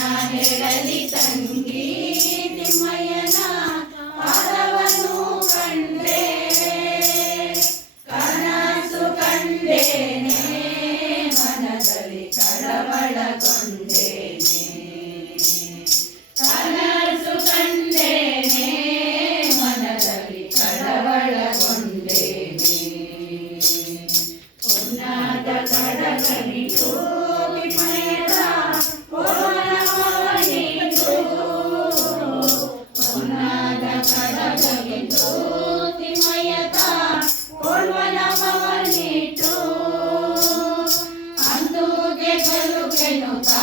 ಹೇಳಲಿ ತಂಗಿ ಮಯನ ಪದವನು ಕಂಡೆ. ಕನಸು ಕಂಡೇನೆ, ಮನದಲ್ಲಿ ಕಳವಳಗೊಂಡೇನೆ. ಕನಸು ಕಂಡೇನೆ, ಮನದಲ್ಲಿ ಕಳವಳಗೊಂಡೇನೆ. ಉನ್ನತ ಕಡಗನಿಗೂ ವಿಮಯ ನಾಮವನಿಟ್ಟು ಅಂತೂ ಗೆದ್ದಲು ಗೆಲ್ಲುತ್ತಾ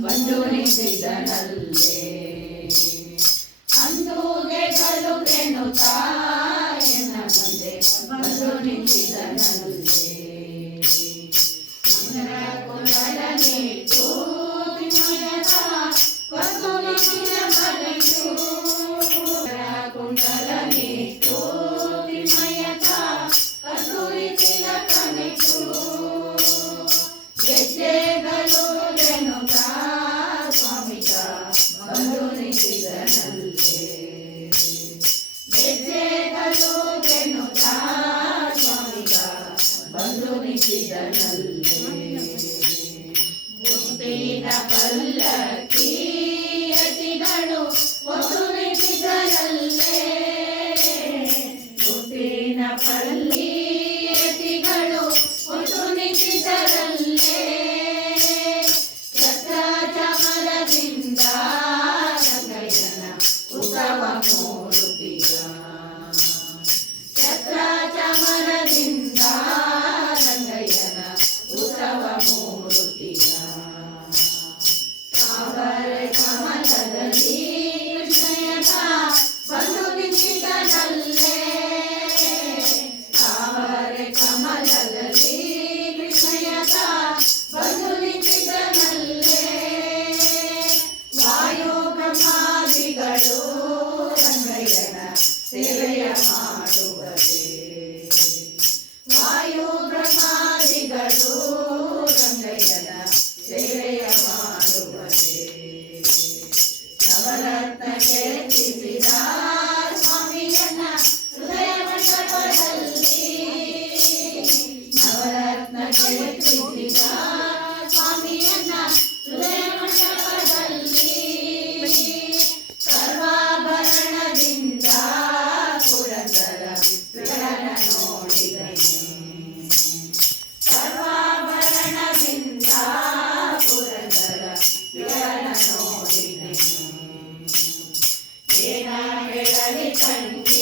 ಬಂದು ನಿಂತಿದ್ದನಲ್ಲೇ ಕರುಣಿಸಿದನಲ್ಲೇ ಮುತ್ತಿನ ಪಲ್ಲಕ್ಕಿ Thank you. Amen.